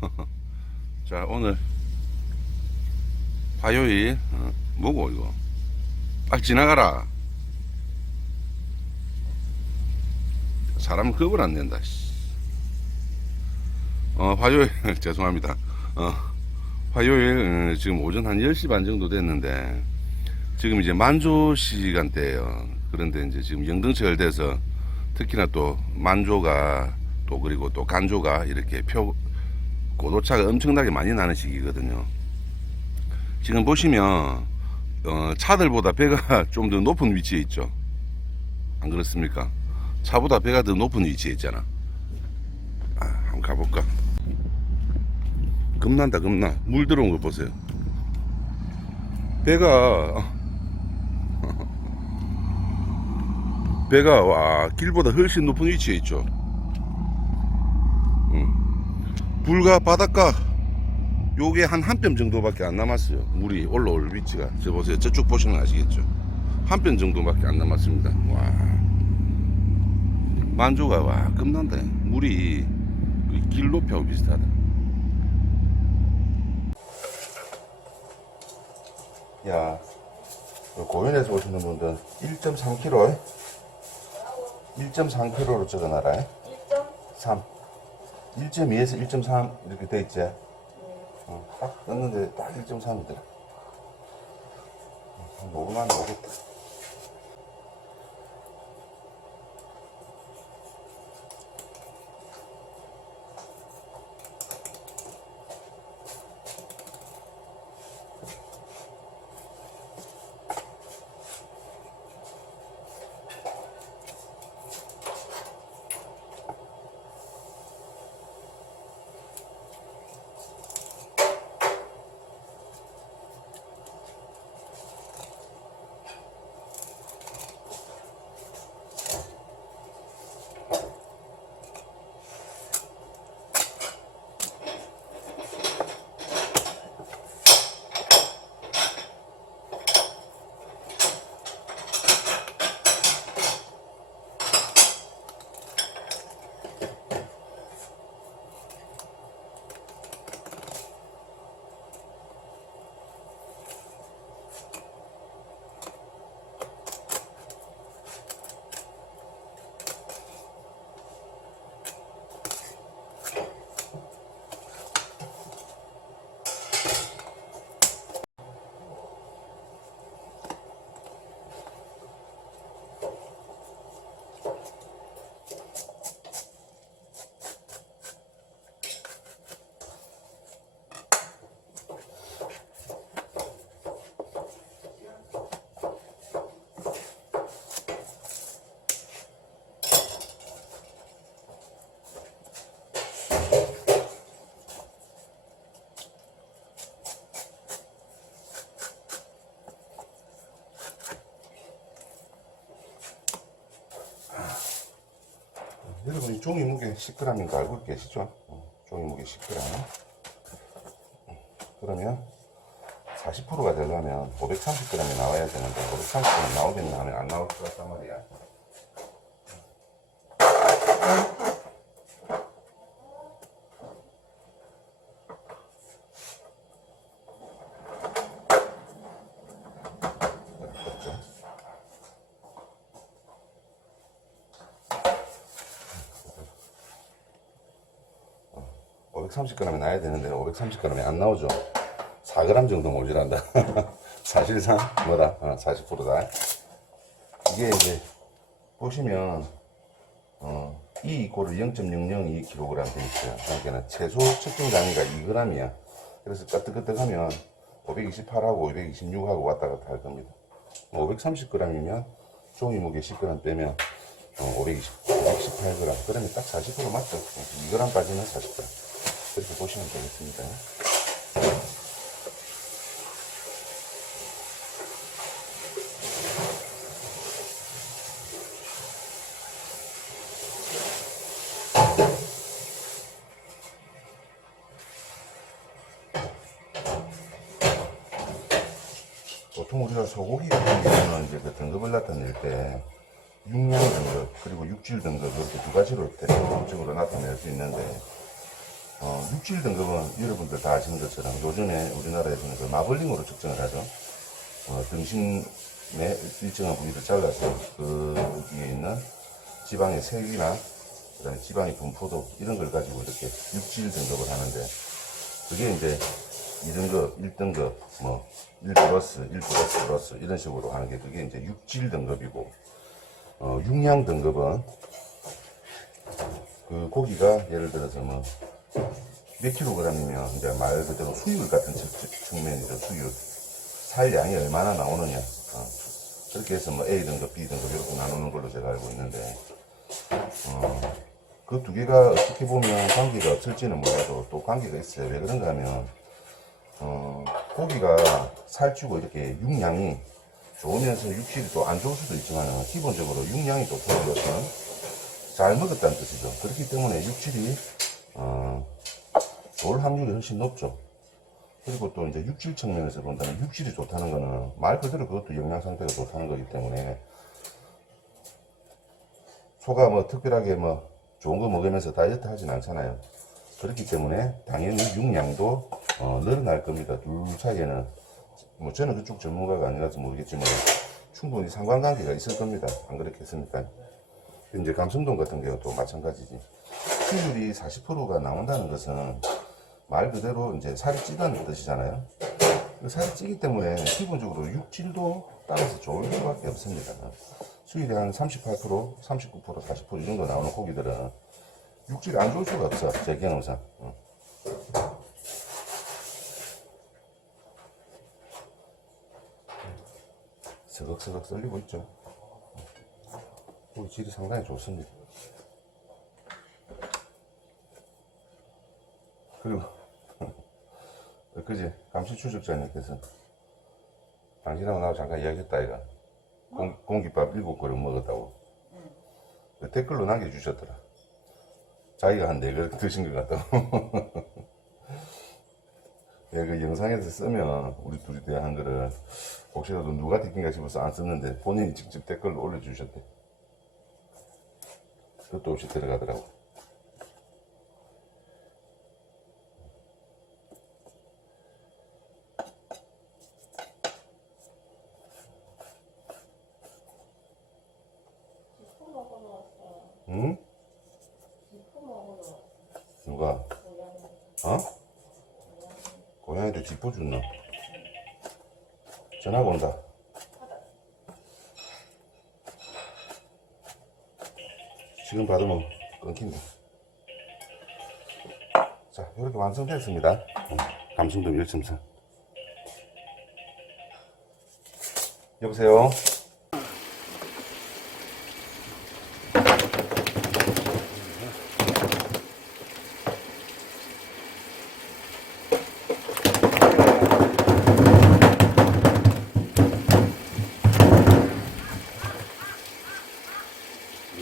자 오늘 화요일 어, 뭐고 이거? 딱 지나가라. 사람 겁을 안 낸다 씨. 어 화요일 죄송합니다. 어 화요일 어, 지금 오전 한 10시 반 정도 됐는데 지금 이제 만조 시간대예요. 그런데 이제 지금 영등철 돼서 특히나 또 만조가 또 그리고 또 간조가 이렇게 표 고도차가 엄청나게 많이 나는 시기거든요. 지금 보시면 어, 차들보다 배가 좀 더 높은 위치에 있죠. 안 그렇습니까? 차보다 배가 더 높은 위치에 있잖아. 아, 한번 가볼까? 겁난다, 겁나. 물 들어온 거 보세요. 배가 배가 와 길보다 훨씬 높은 위치에 있죠. 불과 바닷가 요게 한 한 뼘 정도밖에 안 남았어요. 물이 올라올 위치가. 저 보세요. 저쪽 보시면 아시겠죠. 한 뼘 정도밖에 안 남았습니다. 와. 만조가 와 겁난다. 물이 그길 높이하고 비슷하다. 야, 그 고현에서 오시는 분들 1.3kg, 1.3kg로 적어놔라. 3. 1.2에서 1.3 이렇게 돼 있지. 어, 딱 떴는데 딱 1.3이더라. 먹으면 오겠다. 여러분 이 종이 무게 10g인 거 알고 계시죠? 어, 종이 무게 10g. 그러면 40%가 되려면 530g이 나와야 되는데 530g 나오겠나 하면 안 나올 것 같단 말이야. 530g이 나야 되는데 530g이 안 나오죠. 4g 정도 모자란다. 사실상 뭐다? 어, 40%다. 이게 이제 보시면 어, E 이코를 0.002kg 돼 있어요. 그러니까 최소 측정 단위가 2g이야. 그래서 까뜩까뜩하면 528하고 526하고 왔다 갔다 할 겁니다. 530g이면 종이 무게 10g 빼면 어, 520, 518g. 그러면 딱 40% 맞죠? 2g까지는 40g. 그렇게 보시면 되겠습니다. 보통 우리가 소고기 같은 경우는 이제 그 등급을 나타낼 때 육량 등급 그리고 육질 등급 이렇게 두 가지로 대표적으로 나타낼 수 있는데 어, 육질 등급은 여러분들 다 아시는 것처럼 요즘에 우리나라에서는 그 마블링으로 측정을 하죠. 어, 등심의 일정한 부위를 잘라서 그 위에 있는 지방의 색이나 그다음에 지방의 분포도 이런 걸 가지고 이렇게 육질 등급을 하는데 그게 이제 2등급, 1등급, 뭐, 1 플러스, 1 플러스 플러스 이런 식으로 하는 게 그게 이제 육질 등급이고, 어, 육량 등급은 그 고기가 예를 들어서 뭐, 몇 킬로그램이면 이제 말 그대로 수율 같은 측- 측면이죠, 수율. 살 양이 얼마나 나오느냐. 어. 그렇게 해서 뭐 A 등급, B 등급 이렇게 나누는 걸로 제가 알고 있는데, 그두 개가 어떻게 보면 관계가 없을지는 몰라도 또 관계가 있어요. 왜 그런가 하면, 어, 고기가 살찌고 이렇게 육량이 좋으면서 육질이 또 안 좋을 수도 있지만, 기본적으로 육량이 높은 것은 잘 먹었다는 뜻이죠. 그렇기 때문에 육질이, 어, 좋을 확률이 훨씬 높죠. 그리고 또 이제 육질 측면에서 본다면 육질이 좋다는 거는 말 그대로 그것도 영양 상태가 좋다는 거기 때문에 소가 뭐 특별하게 뭐 좋은 거 먹으면서 다이어트 하진 않잖아요. 그렇기 때문에 당연히 육량도 어, 늘어날 겁니다. 둘 사이에는 뭐 저는 그쪽 전문가가 아니라서 모르겠지만 충분히 상관관계가 있을 겁니다. 안 그렇겠습니까? 이제 감성동 같은 경우도 마찬가지지. 수율이 40%가 나온다는 것은 말 그대로 이제 살이 찌다는 뜻이잖아요. 그 살이 찌기 때문에 기본적으로 육질도 따라서 좋을 수밖에 없습니다. 수율이 한 38%, 39%, 40%이 정도 나오는 고기들은 육질이 안 좋을 수가 없어. 제 경험상. 어. 서걱서걱 썰리고 있죠. 고기 질이 상당히 좋습니다. 그리고 그지? 감시 추적자님께서. 당신하고 나하고 잠깐 이야기했다 이가 공, 공깃밥 일곱 그릇 먹었다고. 그 댓글로 남겨주셨더라. 자기가 한 네 그릇 드신 것 같다고. 예, 그 영상에서 쓰면 우리 둘이 대화한 거를 혹시라도 누가 듣긴가 싶어서 안 썼는데 본인이 직접 댓글로 올려주셨대. 그것도 없이 들어가더라고 지포 먹으러 왔어. 응? 지포 먹으러 왔어. 누가? 고양이. 어? 짚어 줬나? 전화가 온다. 지금 받으면 끊긴다. 자, 이렇게 완성됐습니다. 음, 감성돔 1.4. 여보세요?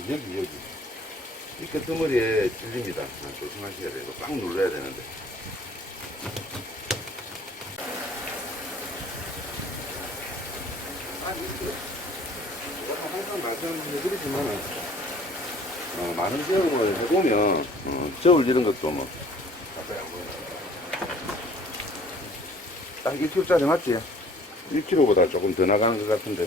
여기, 여기. 이 끝머리에 찔립니다. 아, 조심하셔야 돼요. 꽉 눌러야 되는데. 항상 말씀해드리지만은, 어, 많은 경험을 해보면, 어, 저울 이런 것도 뭐. 딱 1kg짜리 맞지? 1kg보다 조금 더 나가는 것 같은데.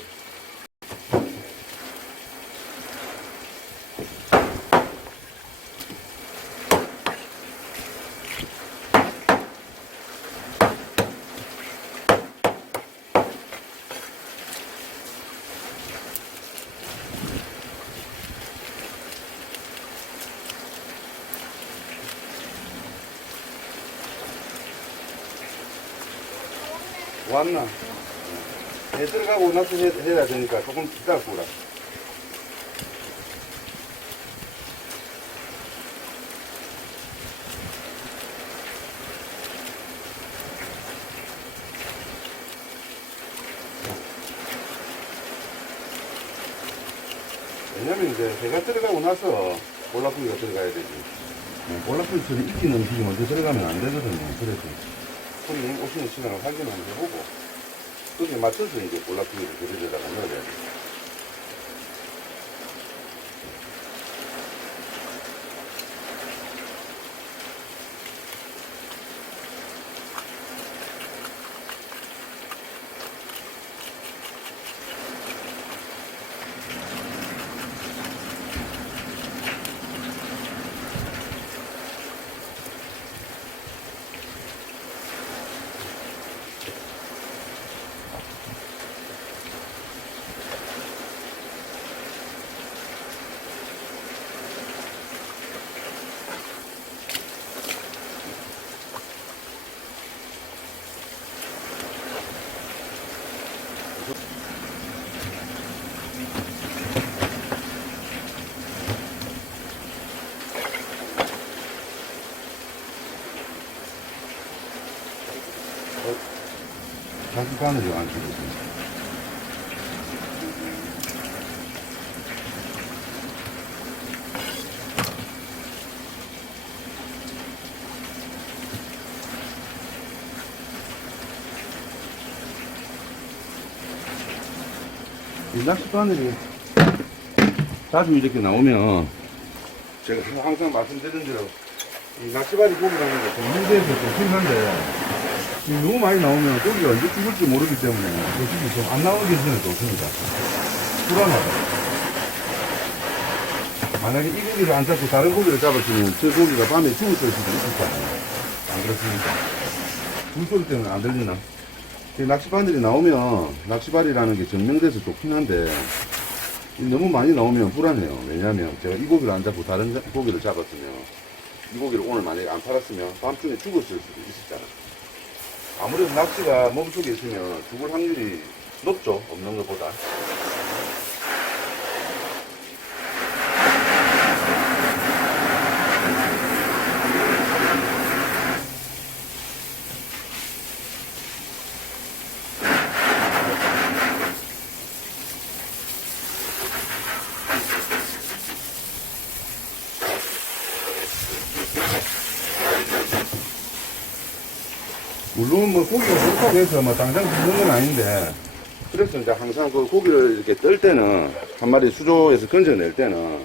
왔나? 해 들어가고 나서 해, 해야 되니까 조금 기다려보라. 왜냐면 이제 해가 들어가고 나서 볼라프기가 들어가야 되지. 볼라프기 소리 익히는 비이 먼저 들어가면 안 되거든요. 그래서 손님 오시는 시간을 확인 한번 해보고 거기에 맞춰서 이제 볼라프기를 그려다가 넣어야 돼. 주고 있습니다. 이 낚시 바늘이 자주 이렇게 나오면 제가 항상 말씀드린 대로 이 낚시바리 고기라는 게 전문대에서 좋긴한데 너무 많이 나오면 고기가 언제 죽을지 모르기 때문에 솔직히 좀안 나오는 게 저는 좋습니다. 불안하다. 만약에 이 고기를 안 잡고 다른 고기를 잡았으면 저 고기가 밤에 죽을 수도 있을 거 아니에요. 안 그렇습니까? 불소리 때문에 안 들리나? 이 낚시바늘이 나오면 낚시발이라는 게 증명돼서 좋긴 한데 너무 많이 나오면 불안해요. 왜냐하면 제가 이 고기를 안 잡고 다른 자- 고기를 잡았으면 이 고기를 오늘 만약에 안 팔았으면 밤중에 죽었을 수도 있었잖아. 아무래도 낚시가 몸속에 있으면 죽을 확률이 높죠. 없는 것보다. 물론 뭐 고기가 좋다고 해서 뭐 당장 죽는 건 아닌데 그래서 이제 항상 그 고기를 이렇게 뜰 때는 한 마리 수조에서 건져낼 때는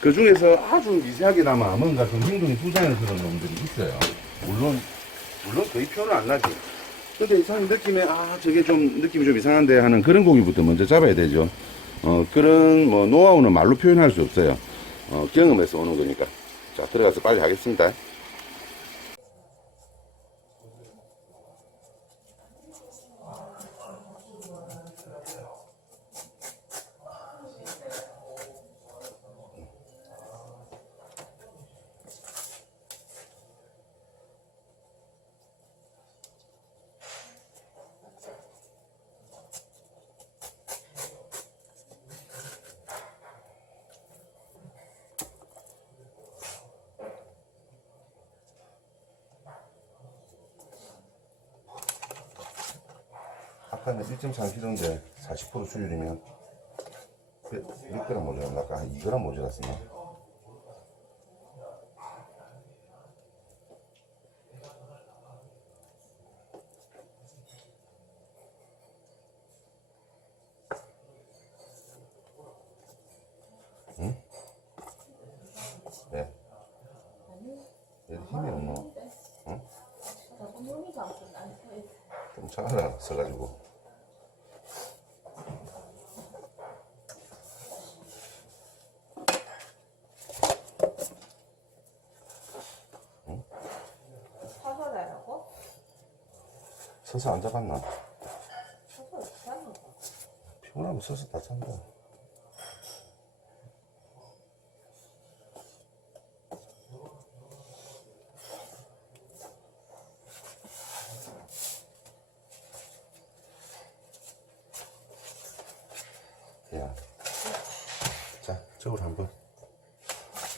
그 중에서 아주 미세하게나마 뭔가 좀 행동이 부자연스러운 놈들이 있어요. 물론 물론 거의 표는 안 나지. 근데 이상한 느낌에 아 저게 좀 느낌이 좀 이상한데 하는 그런 고기부터 먼저 잡아야 되죠. 어 그런 뭐 노하우는 말로 표현할 수 없어요. 어 경험에서 오는 거니까. 자 들어가서 빨리 하겠습니다. 아까는 1.3kg인데 40% 수율이면 6g 모자랐나? 아까 한 2g 모자랐었나? 응? 네. 얘 힘이 없노? 응? 자꾸 몸이가 아프다. 안 서 있어. 좀 차가라 써가지고 사서 내라고? 서서 안 잡았나? 피곤하면 서서 다 잔다 야, 자, 저울 한번.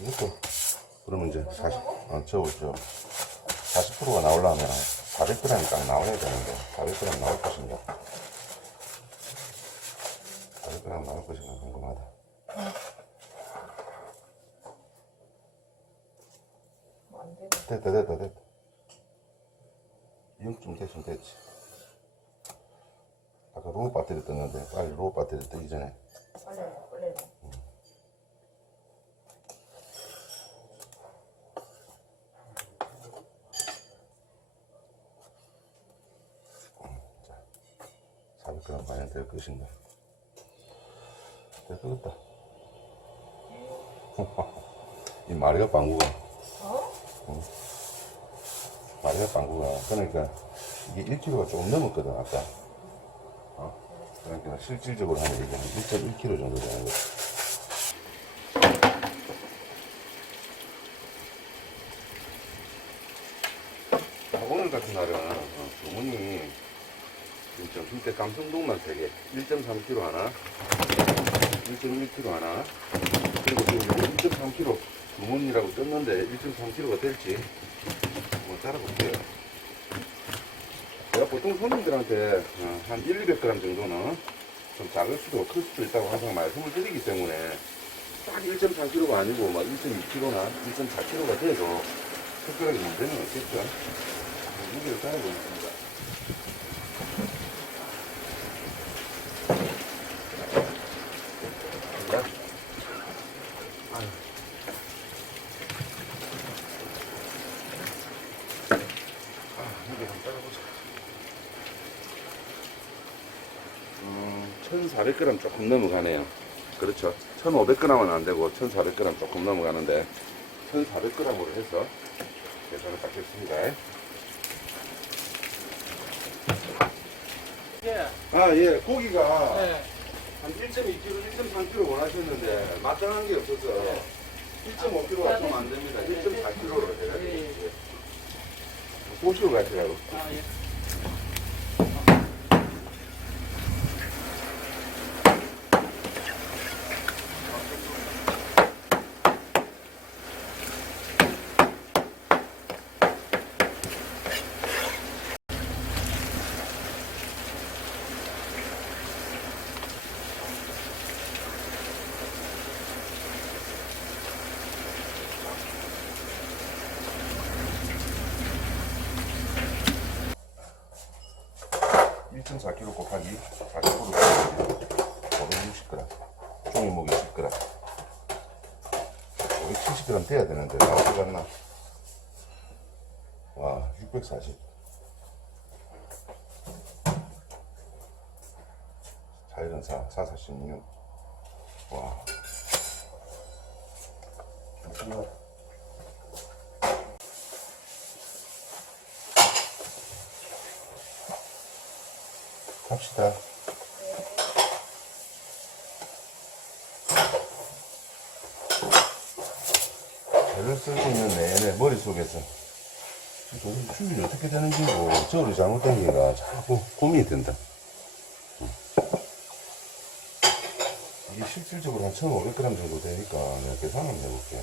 이것도, 그러면 이제 40, 어, 저울, 저, 40%가 나오려면 400g 딱 나와야 되는데, 400g 나올 것인가? 400g 나올 것인가 궁금하다. 안 돼. 됐다, 됐다, 됐다. 이 정도쯤 됐으면 됐지. 아까 로우 떴는데, 빨리 로우 배터리 뜨기 전에. 빨리 해, 빨리 해. 자, 400g 과연 될 것인가? 될 것 같다. 이 마리가 빵구가, 어? 마리가 빵구가, 그러니까 이게 1kg가 조금 넘었거든, 아까. 어? 그러니까 실질적으로 하면 이게 한 1.1kg 정도 되는 거지. 자, 오늘 같은 날은 어, 주문이 좀 힘대 감성동만 3개 1.3kg 하나 1.1kg 하나 그리고 지금 1.3kg 주문이라고 떴는데 1.3kg가 될지 한번 따라볼게요 보통 손님들한테 어, 한 1, 200g 정도는 좀 작을 수도 클 수도 있다고 항상 말씀을 드리기 때문에 딱 1.4kg가 아니고 막 1.2kg나 1.4kg가 돼도 특별하게 문제는 없겠죠. 무게를 따라보겠습니다. 자, 아유. 아, 무게 한번 따라보자. 음, 1,400g 조금 넘어가네요. 그렇죠. 1,500g은 안 되고 1,400g 조금 넘어가는데 1,400g으로 해서 계산을 딱 했습니다. 예, 아, 예, 고기가 네. 한 1.2kg, 1.3kg 원하셨는데 마땅한 게 없어서 네. 1.5kg가 좀 안 됩니다. 1.4kg로 해가지고 예. 예. 보시고 가시라고. 아, 예. 일 1.4kg 곱하기 40% 560g 종이목이 10g 570g 돼야 되는데 나올 것 같나. 와 640 자연은 4 4 46와 정말 갑시다. 쓸고 있는 내내 머릿속에서 도대체 수율이 어떻게 되는지 고 저를 잘못된 게가 자꾸 고민이 된다. 응. 이게 실질적으로 한 1,500g 정도 되니까 내가 계산 한번 해볼게.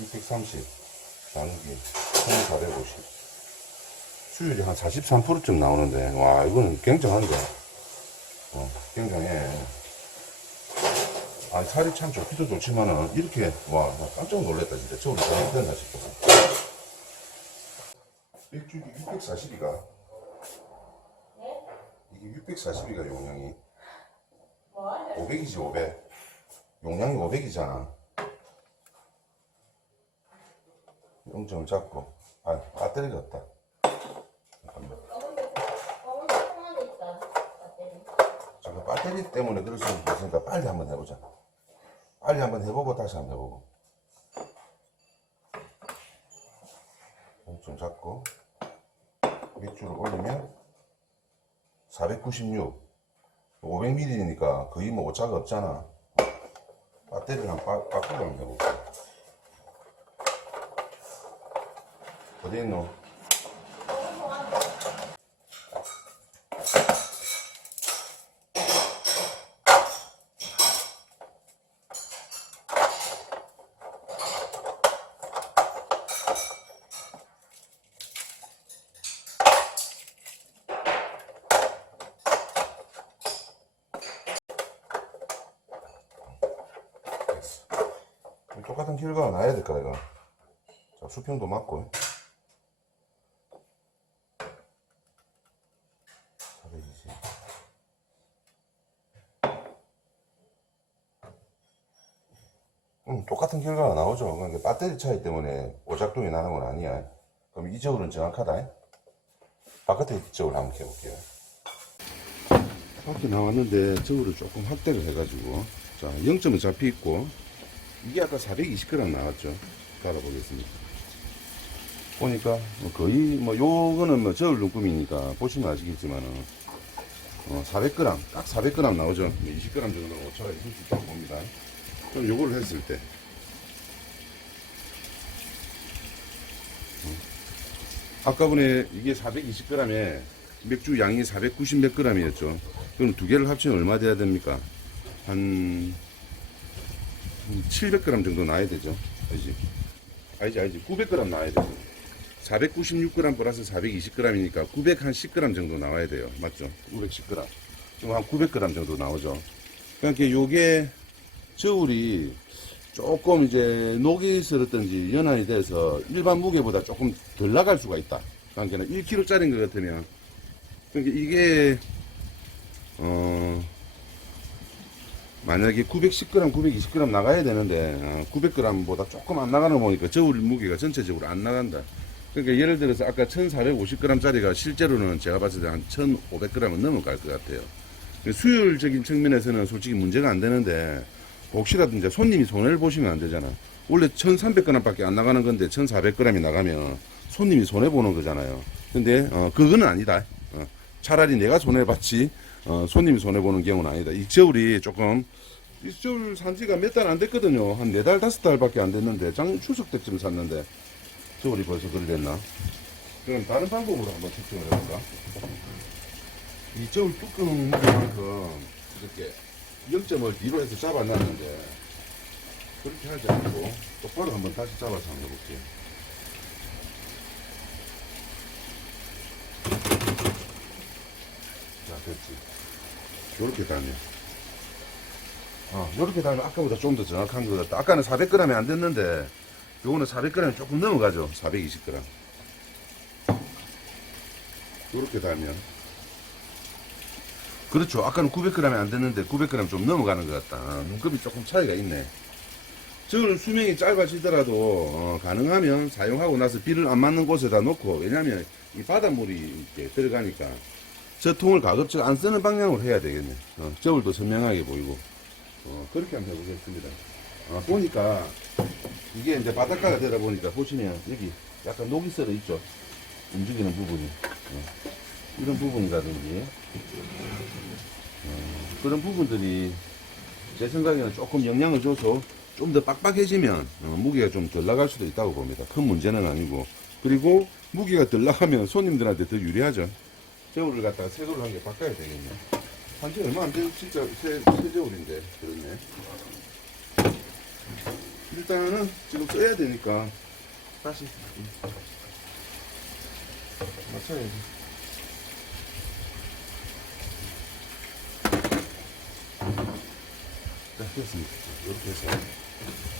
630 나누기 1,450 수율이 한 43%쯤 나오는데, 와, 이거는 굉장한데. 어, 굉장해. 아, 살이 참 좋기도 좋지만은, 이렇게, 와, 나 깜짝 놀랐다, 진짜. 저걸 잘못됐나 싶어서. 맥주기 640이가. 이게 640이가 용량이. 뭐 하냐? 500이지, 500. 용량이 500이잖아. 0점을 잡고. 아, 배터리가 없다. 잠깐만. 배터리. 때문에 그럴 수 있으니까 빨리 한번 해보자. 빨리 한번 해보고 다시 한번 해보고. 좀 잡고 맥주를 올리면 496 500ml니까 거의 뭐 오차가 없잖아. 배터리를 한번 바, 바꾸고 한번 해볼게. 어디 있노? 됐어. 똑같은 결과가 나야 될 거야, 이거. 자, 수평도 맞고. 420. 음, 똑같은 결과가 나오죠. 그러니까 배터리 차이 때문에 오작동이 나는 건 아니야. 그럼 이 저울은 정확하다. 바깥에 저울 한번 해볼게요. 밖에 나왔는데 저울을 조금 확대를 해가지고 자 0점은 잡혀 있고 이게 아까 420g 나왔죠. 달아보겠습니다. 보니까 뭐 거의 뭐 요거는 뭐 저울 눈금이니까 보시면 아시겠지만은 어 400g 딱 400g 나오죠. 20g 정도는 오차가 있을 수 있다고 봅니다. 그럼 요거를 했을 때. 어, 아까 전에 이게 420g에 맥주 양이 490 몇 g이었죠. 그럼 두 개를 합치면 얼마 돼야 됩니까? 한, 한 700g 정도 나야 되죠. 알지? 알지, 알지. 900g 나야 되죠. 496g 플러스 420g이니까 910g 정도 나와야 돼요. 맞죠? 910g. 지금 한 900g 정도 나오죠. 그러니까 요게 저울이 조금 이제 녹이 슬었든지 연한이 돼서 일반 무게보다 조금 덜 나갈 수가 있다. 그러니까 1kg짜리인 것 같으면. 그러니까 이게, 어, 만약에 910g, 920g 나가야 되는데, 900g보다 조금 안 나가는 거 보니까 저울 무게가 전체적으로 안 나간다. 그러니까 예를 들어서 아까 1450g짜리가 실제로는 제가 봤을 때 한 1500g은 넘어갈 것 같아요. 수율적인 측면에서는 솔직히 문제가 안 되는데 혹시라도 이제 손님이 손해를 보시면 안 되잖아. 원래 1,300g 밖에 안 나가는 건데 1,400g이 나가면 손님이 손해 보는 거잖아요. 근데 어 그거는 아니다. 어, 차라리 내가 손해 봤지 어, 손님이 손해 보는 경우는 아니다. 이 저울이 조금 이 저울 산지가 몇 달 안 됐거든요. 한 네 달 다섯 달밖에 안 됐는데 장 추석 때쯤 샀는데 저울이 벌써 그리 됐나? 그럼 다른 방법으로 한번 측정을 해볼까? 이 저울 뚜껑 무게만큼 이렇게 0점을 뒤로 해서 잡아놨는데 그렇게 하지 않고 똑바로 한번 다시 잡아서 한번 해볼게요. 자, 됐지. 요렇게 달면. 어, 요렇게 달면 아까보다 좀 더 정확한 것 같다. 아까는 400g이 안 됐는데, 요거는 400g이 조금 넘어가죠. 420g. 요렇게 달면. 그렇죠. 아까는 900g이 안 됐는데 900g 좀 넘어가는 것 같다. 아, 눈급이 조금 차이가 있네. 저는 수명이 짧아지더라도 어, 가능하면 사용하고 나서 비를 안 맞는 곳에다 놓고 왜냐하면 이 바닷물이 이렇게 들어가니까 저 통을 가급적 안 쓰는 방향으로 해야 되겠네. 어, 저울도 선명하게 보이고 어, 그렇게 한번 해보겠습니다. 어, 보니까 이게 이제 바닷가가 되다 보니까 보시면 여기 약간 녹이 썰어 있죠. 움직이는 부분이 어, 이런 부분이라든지 어, 그런 부분들이 제 생각에는 조금 영향을 줘서 좀 더 빡빡해지면 어, 무게가 좀 덜 나갈 수도 있다고 봅니다. 큰 문제는 아니고 그리고 무게가 덜 나가면 손님들한테 더 유리하죠. 저울을 갖다가 새 걸로 한 개 바꿔야 되겠네. 한지 얼마 안 된 진짜 새, 새 저울인데 그렇네. 일단은 지금 써야 되니까 다시 음. 맞춰야지. 자, 됐습니다. 이렇게 해서.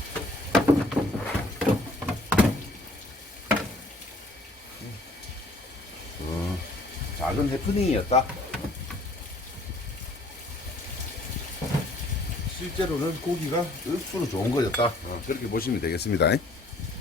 작은 해프닝이었다. 실제로는 고기가 억수로 좋은 거였다. 어, 그렇게 보시면 되겠습니다.